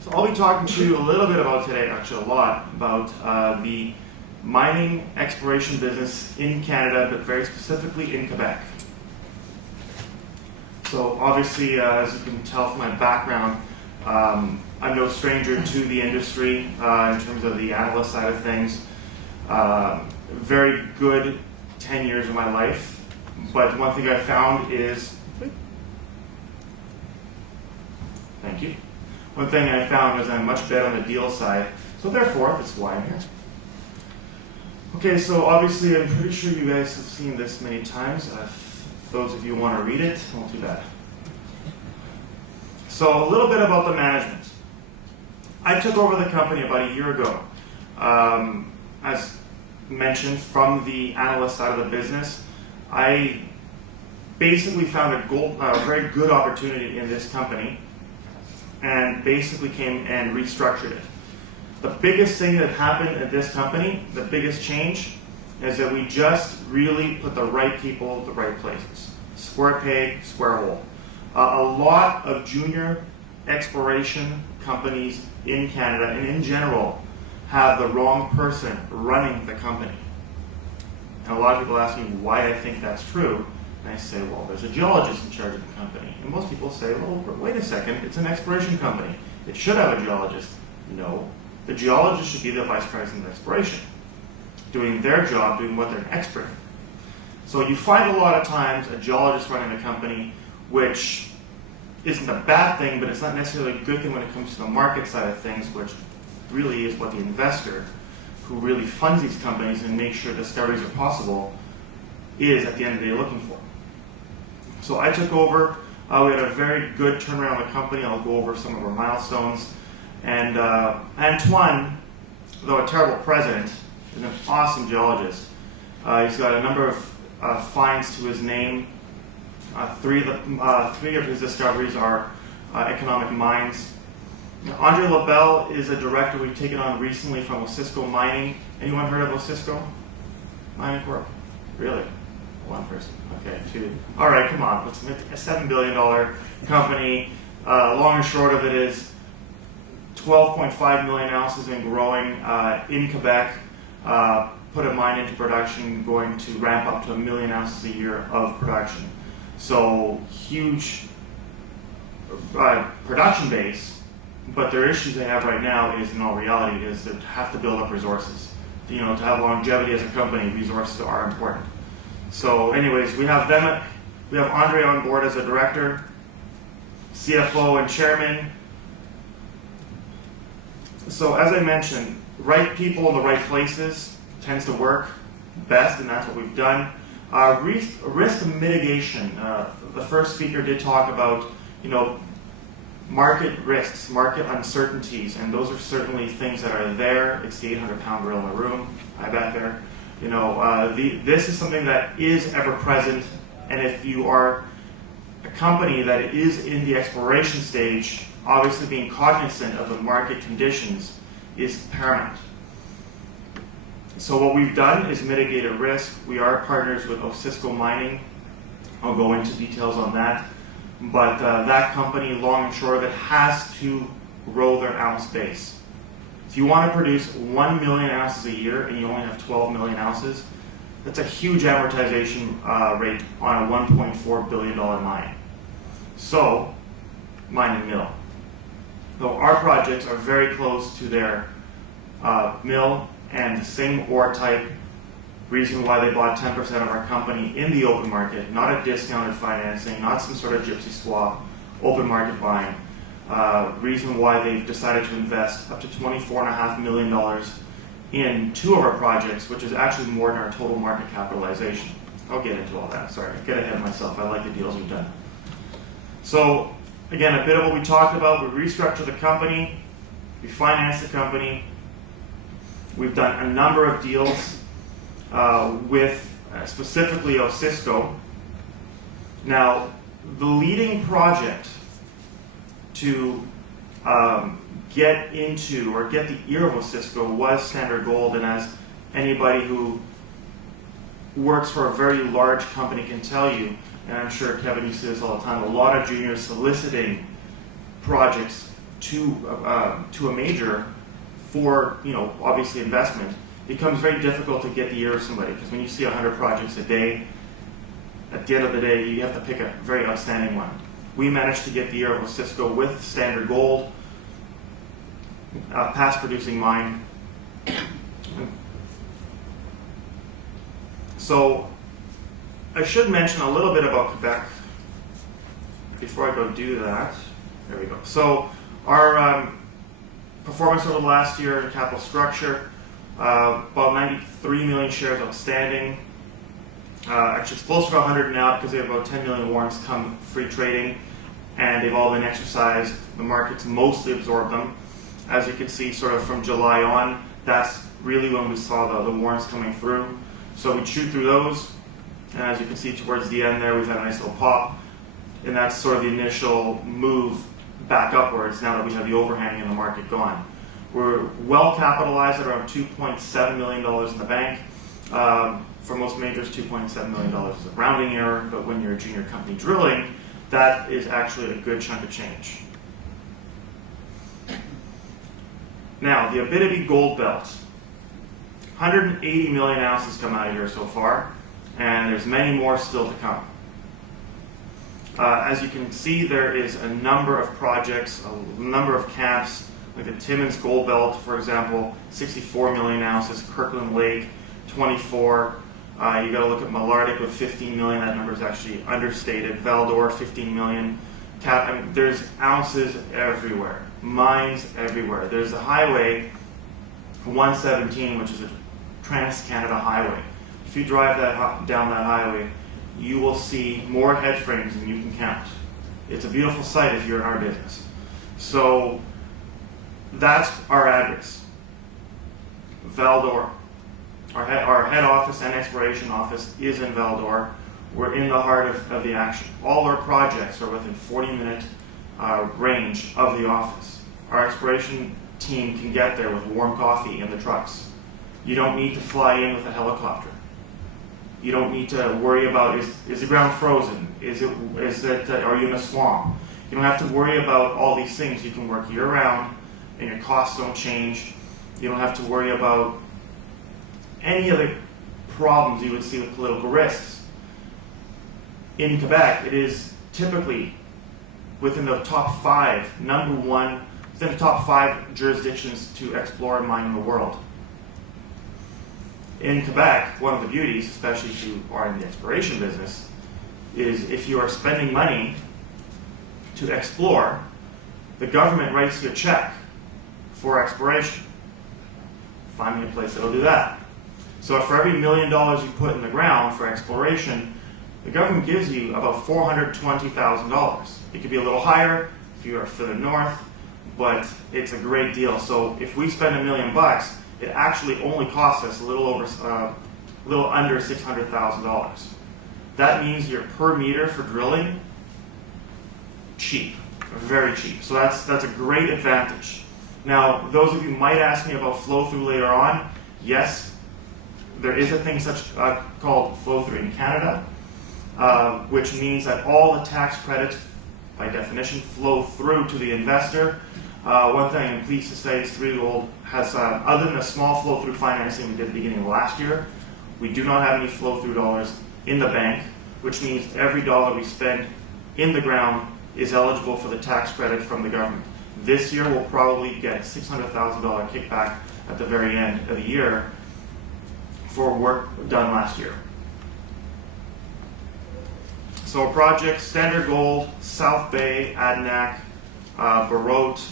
So I'll be talking to you a little bit about today, actually a lot, about the mining exploration business in Canada, but very specifically in Quebec. So obviously, as you can tell from my background, I'm no stranger to the industry in terms of the analyst side of things. Very good 10 years of my life, but one thing I found is, thank you. One thing I found is I'm much better on the deal side, so therefore, that's why I'm here. Okay, so obviously I'm pretty sure you guys have seen this many times. Those of you who want to read it, won't do that. So a little bit about the management. I took over the company about a year ago. As mentioned, from the analyst side of the business, I basically found a very good opportunity in this company and basically came and restructured it. The biggest thing that happened at this company, the biggest change, is that we just really put the right people at the right places. Square peg, square hole. A lot of junior exploration companies in Canada and in general have the wrong person running the company. And a lot of people ask me why I think that's true. And I say, well, there's a geologist in charge of the company. And most people say, well, wait a second, it's an exploration company. It should have a geologist. No, the geologist should be the vice president of exploration, doing their job, doing what they're an expert in. So you find a lot of times a geologist running a company, which isn't a bad thing, but it's not necessarily a good thing when it comes to the market side of things, which really is what the investor who really funds these companies and makes sure discoveries are possible is at the end of the day looking for. So I took over. We had a very good turnaround of the company. I'll go over some of our milestones. And Antoine, though a terrible president, is an awesome geologist. He's got a number of finds to his name. Three of his discoveries are economic mines. Andre LaBelle is a director we've taken on recently from Osisko Mining. Anyone heard of Osisko Mining Corp? Really? One person. Okay, two. All right, come on. It's a $7 billion company. Long and short of it is 12.5 million ounces and growing in Quebec. Put a mine into production, going to ramp up to 1 million ounces a year of production. So huge production base. But their issues they have right now is, in all reality, is that have to build up resources. To have longevity as a company, resources are important. So anyways, we have Andre on board as a director, CFO and chairman. So as I mentioned, right people in the right places tends to work best, and that's what we've done. Risk mitigation. The first speaker did talk about, market risks, market uncertainties, and those are certainly things that are there. It's the 800-pound gorilla in the room, I bet there. This is something that is ever present, and if you are a company that is in the exploration stage, obviously being cognizant of the market conditions is paramount. So what we've done is mitigate a risk. We are partners with Osisko Mining. I'll go into details on that. But that company, long and short of it, has to grow their ounce base. If you want to produce 1 million ounces a year and you only have 12 million ounces, that's a huge amortization rate on a $1.4 billion mine. So, mine and mill. So our projects are very close to their mill and the same ore type. Reason why they bought 10% of our company in the open market, not a discounted financing, not some sort of gypsy swap, open market buying. Reason why they've decided to invest up to $24.5 million in 2 of our projects, which is actually more than our total market capitalization. I'll get into all that. Sorry, I get ahead of myself. I like the deals we've done. So again, a bit of what we talked about. We restructured the company. We financed the company. We've done a number of deals with specifically Osisko. Now, the leading project to get into or get the ear of Osisko was Standard Gold, and as anybody who works for a very large company can tell you, and I'm sure Kevin, you see this all the time, a lot of juniors soliciting projects to a major for, obviously investment, it becomes very difficult to get the ear of somebody, because when you see 100 projects a day, at the end of the day, you have to pick a very outstanding one. We managed to get the ear of Osisko with Standard Gold, past producing mine. So I should mention a little bit about Quebec before I go do that. There we go. So our performance over the last year in capital structure, about 93 million shares outstanding. Actually, it's closer to 100 now because they have about 10 million warrants come free trading, and they've all been exercised. The market's mostly absorbed them. As you can see, sort of from July on, that's really when we saw the warrants coming through. So we chewed through those, and as you can see towards the end there, we've had a nice little pop, and that's sort of the initial move back upwards now that we have the overhang in the market gone. We're well capitalized at around $2.7 million in the bank. For most majors, $2.7 million is a rounding error, but when you're a junior company drilling, that is actually a good chunk of change. Now, the Abitibi Gold Belt. 180 million ounces come out of here so far, and there's many more still to come. As you can see, there is a number of projects, a number of camps, like the Timmins Gold Belt, for example, 64 million ounces, Kirkland Lake, 24. You got to look at Malartic with 15 million. That number is actually understated. Val-d'Or, 15 million. There's ounces everywhere, mines everywhere. There's the highway 117, which is a Trans-Canada highway. If you drive down that highway, you will see more head frames than you can count. It's a beautiful sight if you're in our business. So that's our address, Val-d'Or. Our head office and exploration office is in Val-d'Or. We're in the heart of the action. All our projects are within 40-minute range of the office. Our exploration team can get there with warm coffee in the trucks. You don't need to fly in with a helicopter. You don't need to worry about, is the ground frozen? Are you in a swamp? You don't have to worry about all these things. You can work year-round, and your costs don't change. You don't have to worry about any of the problems you would see with political risks. In Quebec, it is typically within the top 5, number one, within the top 5 jurisdictions to explore and mine in the world. In Quebec, one of the beauties, especially if you are in the exploration business, is if you are spending money to explore, the government writes you a check for exploration. Find me a place that'll do that. So for every $1 million you put in the ground for exploration, the government gives you about $420,000. It could be a little higher if you are further north, but it's a great deal. So if we spend $1 million, it actually only costs us a little under $600,000. That means your per meter for drilling, cheap, very cheap. So that's a great advantage. Now, those of you might ask me about flow-through later on. Yes, there is a thing called flow-through in Canada, which means that all the tax credits, by definition, flow through to the investor. One thing I'm pleased to say is Threegold has, other than a small flow-through financing we did at the beginning of last year, we do not have any flow-through dollars in the bank, which means every dollar we spend in the ground is eligible for the tax credit from the government. This year we'll probably get a $600,000 kickback at the very end of the year for work done last year. So our projects, Standard Gold, South Bay, Adanac, Barote,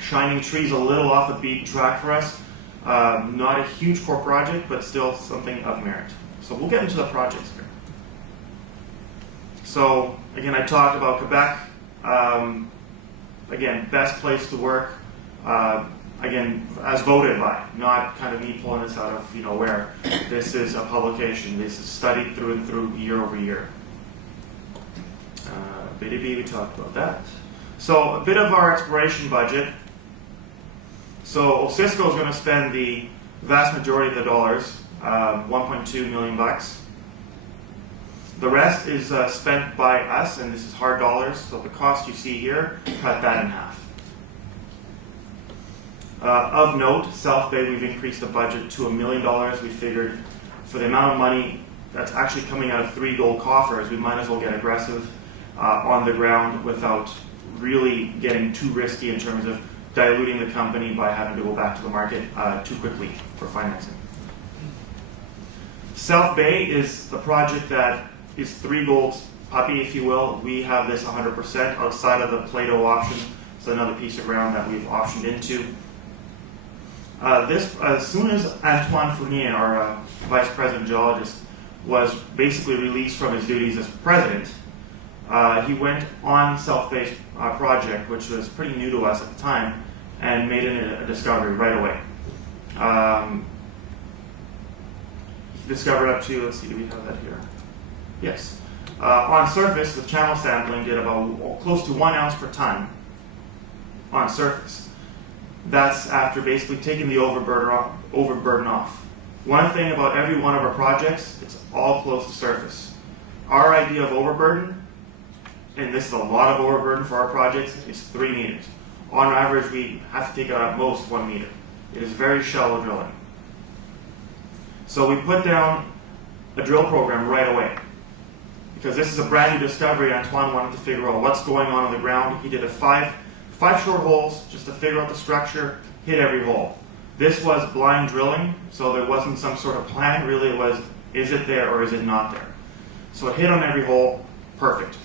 Shining Tree's a little off the beaten track for us. Not a huge core project, but still something of merit. So we'll get into the projects here. So again, I talked about Quebec. Again, best place to work. Again, as voted by, not kind of me pulling this out of where. This is a publication. This is studied through and through, year over year. Abitibi, we talked about that. So a bit of our exploration budget. So Osisko is going to spend the vast majority of the dollars, 1.2 million bucks. The rest is spent by us, and this is hard dollars. So the cost you see here, cut that in half. Of note, South Bay, we've increased the budget to $1 million. We figured for the amount of money that's actually coming out of Threegold coffers, we might as well get aggressive on the ground without really getting too risky in terms of diluting the company by having to go back to the market too quickly for financing. South Bay is the project that is Threegold's puppy, if you will. We have this 100% outside of the Plato option. It's another piece of ground that we've optioned into. As soon as Antoine Fournier, our vice president geologist, was basically released from his duties as president, he went on South Bay's project, which was pretty new to us at the time, and made a discovery right away. He discovered up to, let's see, do we have that here? Yes. On surface, with channel sampling, did about close to 1 ounce per ton on surface. That's after basically taking the overburden off. One thing about every one of our projects, it's all close to surface. Our idea of overburden, and this is a lot of overburden for our projects, is 3 meters. On average, we have to take out at most 1 meter. It is very shallow drilling. So we put down a drill program right away. Because this is a brand new discovery, Antoine wanted to figure out what's going on the ground. He did a five short holes just to figure out the structure, hit every hole. This was blind drilling, so there wasn't some sort of plan. Really, it was, is it there or is it not there? So it hit on every hole, perfect.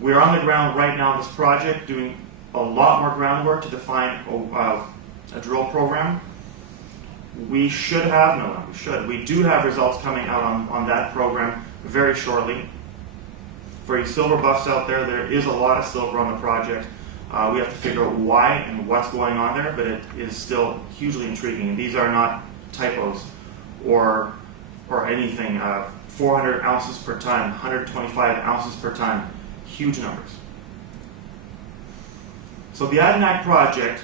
We're on the ground right now in this project doing a lot more groundwork to define a drill program. We should have, no, we should. We do have results coming out on that program very shortly. For you silver buffs out there, there is a lot of silver on the project. We have to figure out why and what's going on there, but it is still hugely intriguing. And these are not typos or anything. 400 ounces per ton, 125 ounces per ton, huge numbers. So the Adanac project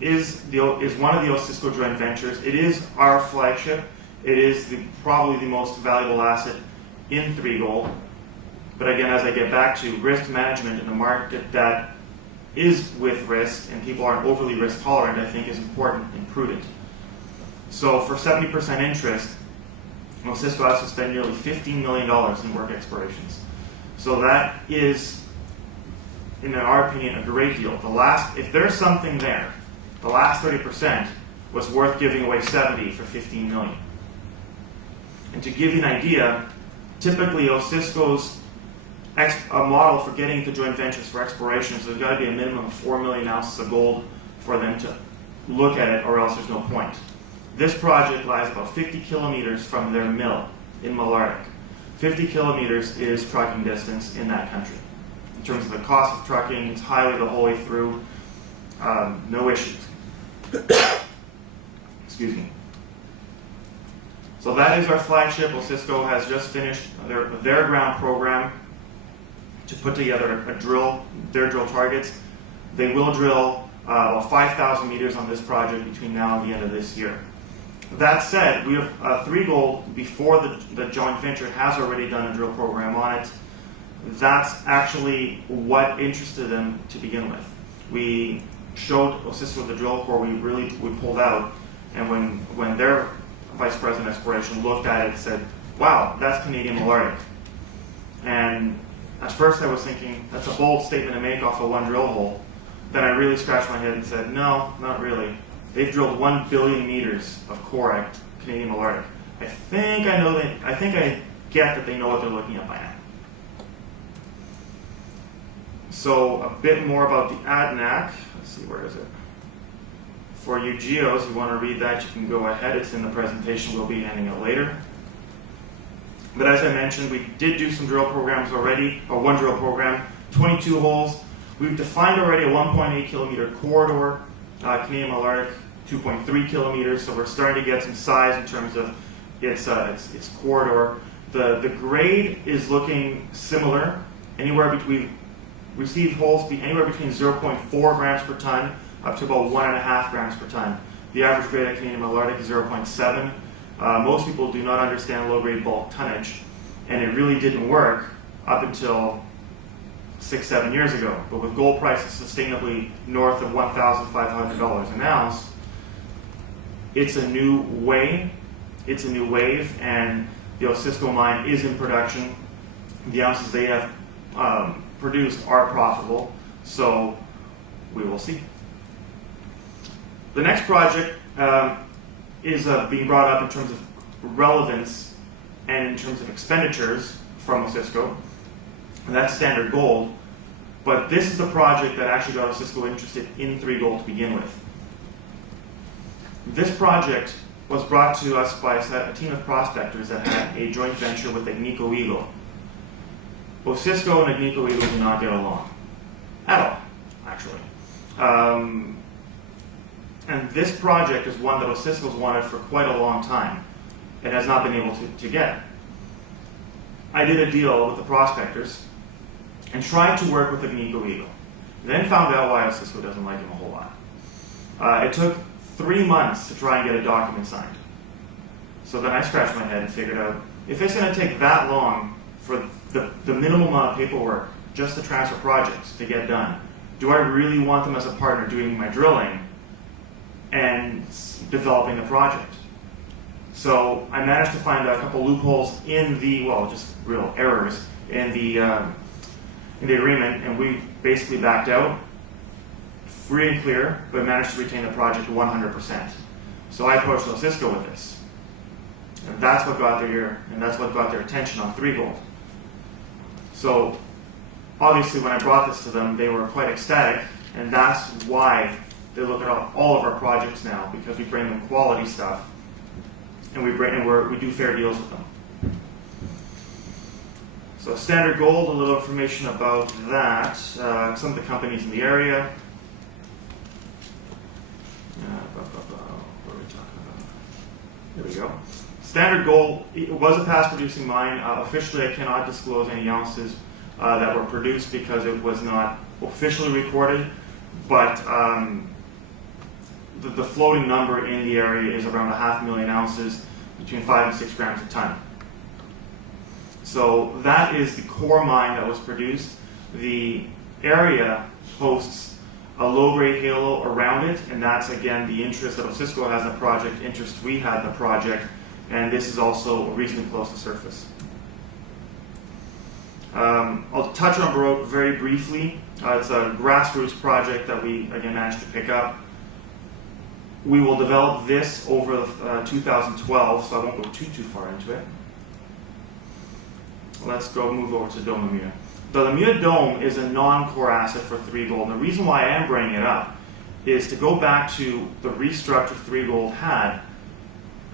is one of the Osisko joint ventures. It is our flagship. It is probably the most valuable asset in Threegold. But again, as I get back to risk management in a market that is with risk and people aren't overly risk tolerant, I think is important and prudent. So for 70% interest, Osisko has to spend nearly $15 million in work explorations. So that is, in our opinion, a great deal. If there's something there, the last 30% was worth giving away 70 for $15 million. And to give you an idea, typically Osisko's a model for getting into joint ventures for exploration, so there's got to be a minimum of 4 million ounces of gold for them to look at it, or else there's no point. This project lies about 50 kilometers from their mill in Malartic. 50 kilometers is trucking distance in that country. In terms of the cost of trucking, it's highway the whole way through, no issues. Excuse me. So that is our flagship. Osisko has just finished their ground program to put together their drill targets. They will drill about 5,000 meters on this project between now and the end of this year. That said, we have Threegold, before the joint venture, has already done a drill program on it. That's actually what interested them to begin with. We showed Osisko the drill core we pulled out, and when their vice president of exploration looked at it and said, wow, that's Canadian Malartic. And at first I was thinking, that's a bold statement to make off of one drill hole. Then I really scratched my head and said, no, not really. They've drilled 1 billion meters of core at Canadian Malartic. I think I get that they know what they're looking at by now. So a bit more about the Adanac. Let's see, where is it? For you geos who want to read that, you can go ahead. It's in the presentation. We'll be handing it later. But as I mentioned, we did do some drill programs already, or one drill program, 22 holes. We've defined already a 1.8 kilometer corridor, Canadian Malartic 2.3 kilometers, so we're starting to get some size in terms of its corridor. The grade is looking similar. We've received holes anywhere between 0.4 grams per ton up to about 1.5 grams per ton. The average grade at Canadian Malartic is 0.7. Most people do not understand low-grade bulk tonnage, and it really didn't work up until 6, 7 years ago. But with gold prices sustainably north of $1,500 an ounce, it's a new way, it's a new wave, and the Osisko mine is in production. The ounces they have produced are profitable, so we will see. The next project is being brought up in terms of relevance and in terms of expenditures from Osisko, and that's Standard Gold. But this is the project that actually got Osisko interested in Threegold to begin with. This project was brought to us by a team of prospectors that had a joint venture with Agnico Eagle. Osisko and Agnico Eagle do not get along at all, actually. And this project is one that Osisko's wanted for quite a long time and has not been able to get. I did a deal with the prospectors and tried to work with Agnico Eagle. Then found out why Osisko doesn't like him a whole lot. It took 3 months to try and get a document signed. So then I scratched my head and figured out, if it's going to take that long for the minimum amount of paperwork just to transfer projects to get done, do I really want them as a partner doing my drilling and developing the project? So I managed to find a couple loopholes in the, well, just real errors in the agreement, and we basically backed out, free and clear, but managed to retain the project 100%. So I approached Osisko with this, and that's what got their ear, and that's what got their attention on Threegold. So obviously, when I brought this to them, they were quite ecstatic, and that's why they look at all of our projects now, because we bring them quality stuff, and we do fair deals with them. So Standard Gold, a little information about that. Some of the companies in the area. What are we talking about? There we go. Standard Gold, it was a past-producing mine. Officially, I cannot disclose any ounces that were produced because it was not officially recorded, but the floating number in the area is around 500,000 ounces, between 5 and 6 grams a ton. So that is the core mine that was produced. The area hosts a low-grade halo around it, and that's again the interest that Osisko has in the project, interest we had in the project, and this is also reasonably close to surface. I'll touch on Baroque very briefly. It's a grassroots project that we again managed to pick up. We will develop this over 2012, so I won't go too far into it. Let's move over to Dome Lemieux. The Lemieux Dome is a non-core asset for Threegold, and the reason why I am bringing it up is to go back to the restructure Threegold had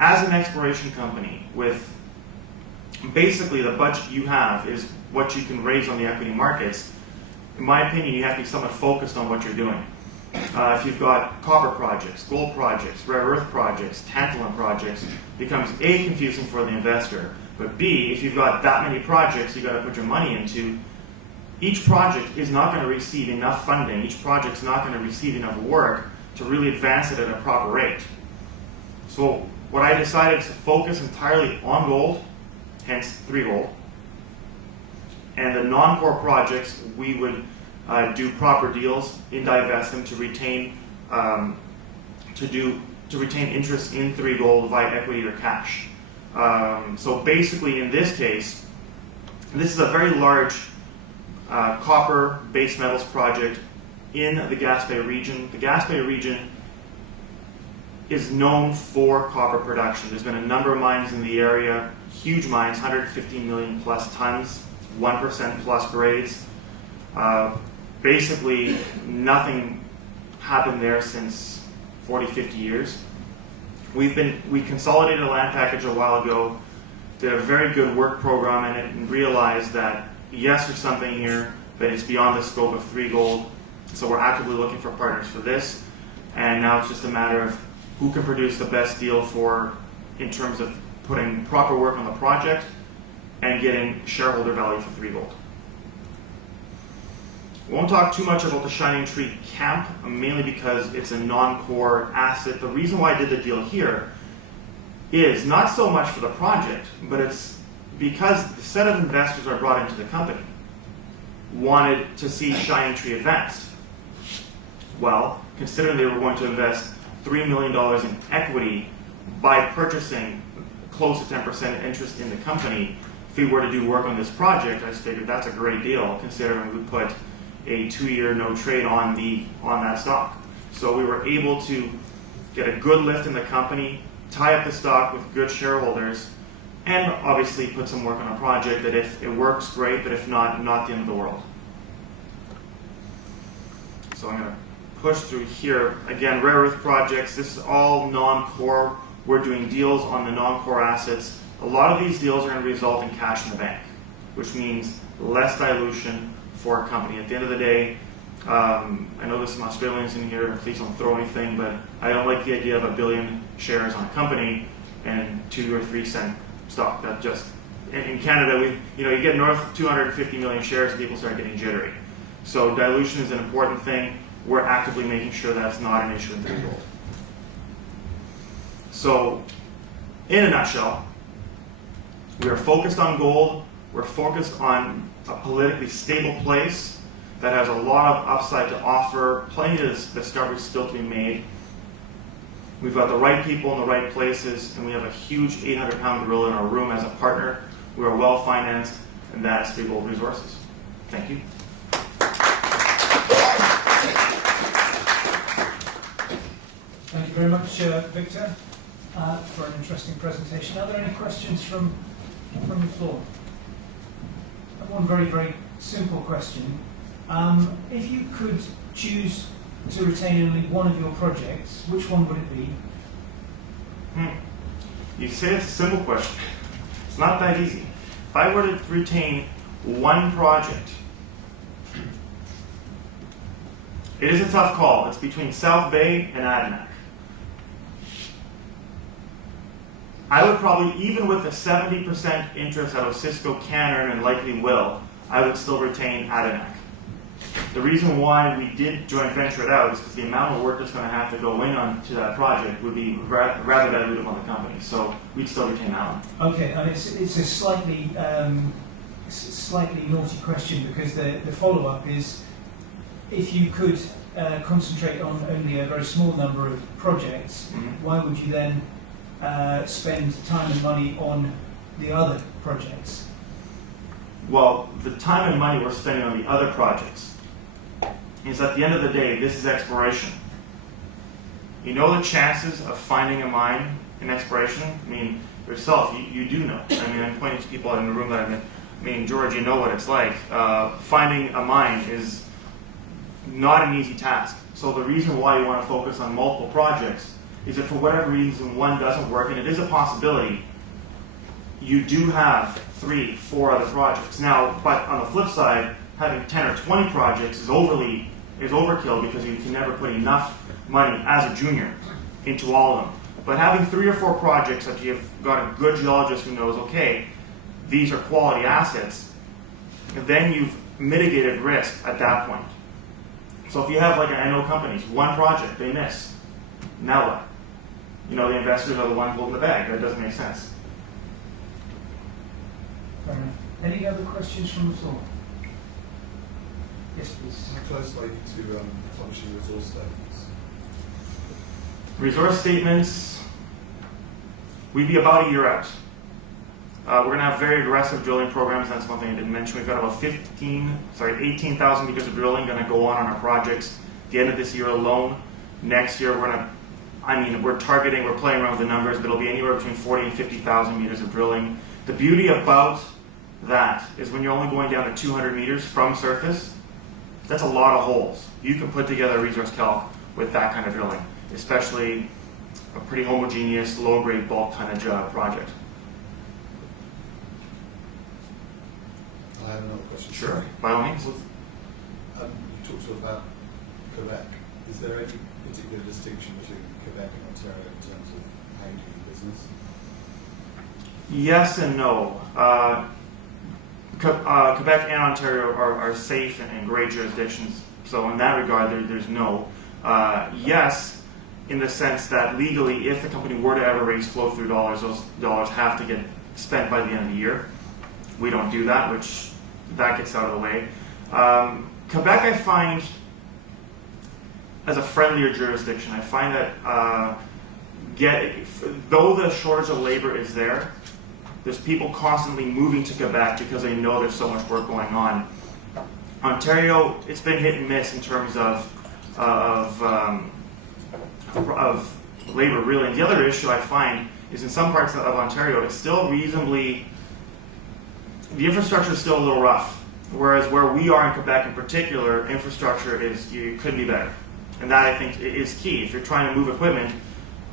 as an exploration company. With basically the budget you have is what you can raise on the equity markets. In my opinion, you have to be somewhat focused on what you're doing. If you've got copper projects, gold projects, rare earth projects, tantalum projects, it becomes A, confusing for the investor, but B, if you've got that many projects you've got to put your money into, each project is not going to receive enough funding, each project's not going to receive enough work to really advance it at a proper rate. So what I decided is to focus entirely on gold, hence Threegold, and the non-core projects we would do proper deals, divest them to retain retain interest in Threegold via equity or cash. So basically, in this case, this is a very large copper base metals project in the Gaspé region. The Gaspé region is known for copper production. There's been a number of mines in the area, huge mines, 115 million plus tons, 1% plus grades. Basically, nothing happened there since 40, 50 years. We consolidated a land package a while ago, did a very good work program in it, and realized that yes, there's something here, but it's beyond the scope of Threegold. So we're actively looking for partners for this, and now it's just a matter of who can produce the best deal in terms of putting proper work on the project and getting shareholder value for Threegold. Won't talk too much about the Shining Tree camp, mainly because it's a non-core asset. The reason why I did the deal here is not so much for the project, but it's because the set of investors are brought into the company. wanted to see Shining Tree advanced. Well, considering they were going to invest $3 million in equity by purchasing close to 10% interest in the company, if we were to do work on this project, I just figured that's a great deal, considering we put a 2-year no trade on that stock. So we were able to get a good lift in the company, tie up the stock with good shareholders, and obviously put some work on a project that if it works, great, but if not, not the end of the world. So I'm going to push through here. Again, rare earth projects, this is all non-core. We're doing deals on the non-core assets. A lot of these deals are going to result in cash in the bank, which means less dilution for a company. At the end of the day, I know there's some Australians in here, and please don't throw anything, but I don't like the idea of 1 billion shares on a company and 2 or 3 cent stock. That just, in Canada, you get north of 250 million shares and people start getting jittery. So dilution is an important thing. We're actively making sure that's not an issue in Threegold. So, in a nutshell, we are focused on gold. We're focused on a politically stable place that has a lot of upside to offer, plenty of discoveries still to be made. We've got the right people in the right places, and we have a huge 800-pound gorilla in our room as a partner. We are well financed, and that's Threegold Resources. Thank you. Thank you very much, Victor, for an interesting presentation. Are there any questions from the floor? I have one very, very simple question. If you could choose to retain only one of your projects, which one would it be? You say it's a simple question. It's not that easy. If I were to retain one project, it is a tough call. It's between South Bay and Adanac. I would probably, even with the 70% interest that Osisko can earn and likely will, I would still retain Adanac. The reason why we did joint venture it out is because the amount of work that's going to have to go in onto that project would be rather dilutive on the company. So we'd still retain that one. Okay, and it's a slightly naughty question, because the follow-up is, if you could concentrate on only a very small number of projects, why would you then spend time and money on the other projects? Well, the time and money we're spending on the other projects is, at the end of the day, this is exploration. You know the chances of finding a mine in exploration? I mean, yourself, you do know. I mean, I'm pointing to people in the room that I'm in. I mean, George, you know what it's like. Finding a mine is not an easy task. So the reason why you want to focus on multiple projects is if for whatever reason one doesn't work, and it is a possibility, you do have 3, 4 other projects. Now, but on the flip side, having 10 or 20 projects is overkill, because you can never put enough money as a junior into all of them. But having 3 or 4 projects that you've got a good geologist who knows, okay, these are quality assets, then you've mitigated risk at that point. So if you have, like, I know companies, one project, they miss. Now what? You know, the investors are the ones holding the bag. That doesn't make sense. Fair enough. Any other questions from the floor? Yes, please. How close are you to publishing resource statements? Resource statements, we'd be about a year out. We're going to have very aggressive drilling programs. That's one thing I didn't mention. We've got about 18,000 meters of drilling going to go on our projects at the end of this year alone. Next year, we're playing around with the numbers, but it'll be anywhere between 40 and 50,000 meters of drilling. The beauty about that is when you're only going down to 200 meters from surface, that's a lot of holes. You can put together a resource calc with that kind of drilling, especially a pretty homogeneous, low-grade bulk tonnage project. I have another question. Sure, by all means. You talked about Quebec. Is there any particular distinction between Quebec and Ontario in terms of how you do business? Yes and no. Quebec and Ontario are safe and great jurisdictions, so in that regard, there's no. Yes, in the sense that legally, if the company were to ever raise flow-through dollars, those dollars have to get spent by the end of the year. We don't do that, which that gets out of the way. Quebec, I find, as a friendlier jurisdiction. I find that though the shortage of labor is there's people constantly moving to Quebec because they know there's so much work going on. Ontario, it's been hit and miss in terms of labor, really. And the other issue I find is in some parts of Ontario, it's still reasonably, the infrastructure is still a little rough. Whereas where we are in Quebec in particular, infrastructure couldn't be better. And that, I think, is key. If you're trying to move equipment,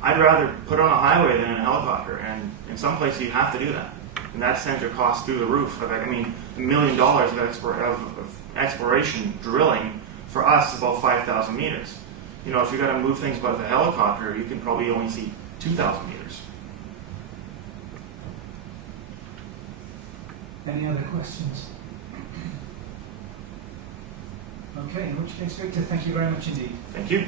I'd rather put it on a highway than in a helicopter. And in some places, you have to do that. And that sends your costs through the roof. I mean, $1 million of exploration drilling for us is about 5,000 meters. You know, if you're going to move things by the helicopter, you can probably only see 2,000 meters. Any other questions? Okay, in which case, Victor, thank you very much indeed. Thank you.